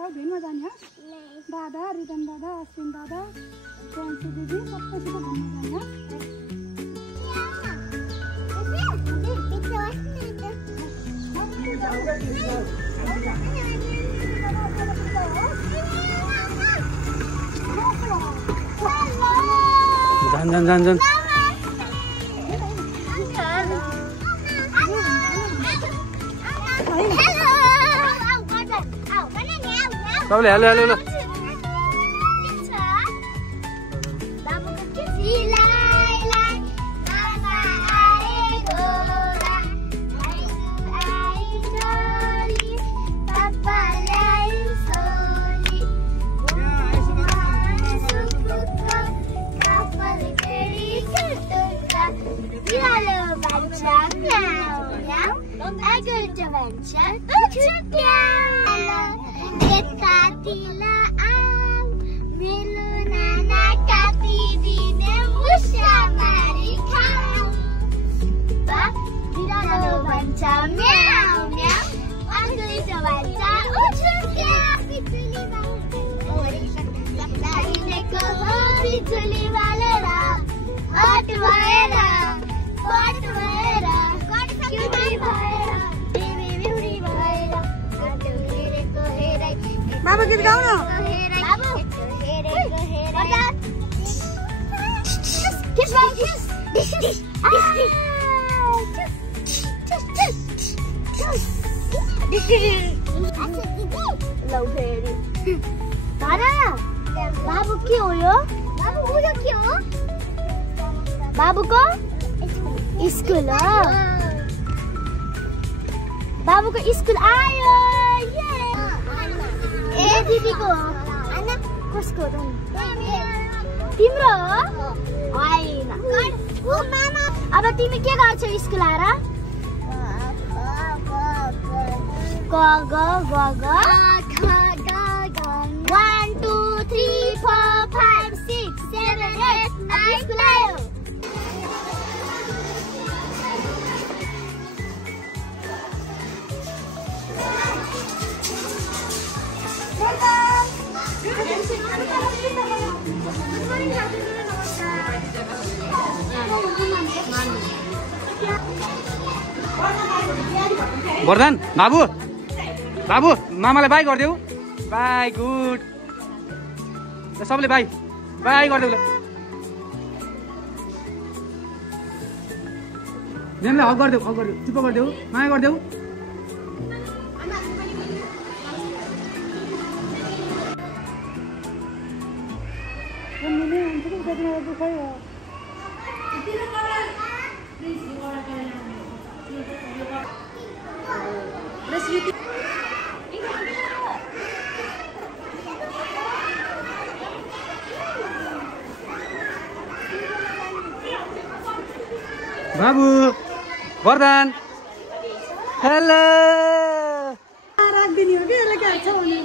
भाइ भेनमा जाने हो दादा रिदम दादा अश्विन दादा फ्रेन्सी दिदी सबैसित घुम्न जाने हो जान सबले हेलो हेलो हेलो बाबु गीत गाउन बाबु के हो यो के हो बाबुको स्कुल हो बाबुको स्कुल आयो ए दिदीको कसको तिम्रो होइन अब तिमी के गर्छौ स्कुल आएर ग ग ग ग 1 2 3 4 5 6 7 8 9 स्कुल आयो वर्धन बाबु बाबु मामालाई बाई गरिदेऊ बाई गुड सबले बाई बाई गरिदेऊ ल नेमले हक गरिदेऊ चुप गरिदेऊ माया गरिदेऊ बाबु वर्धन हेलो राखिदिने हो कि यसले के छ भने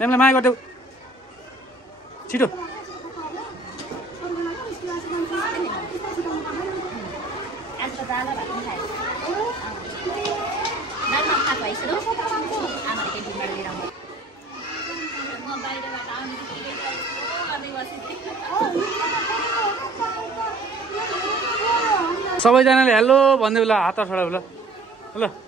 नेमले माया गरिदेऊ छिटो सबैजनाले हेलो भन्दै ल हात छोडा ल ल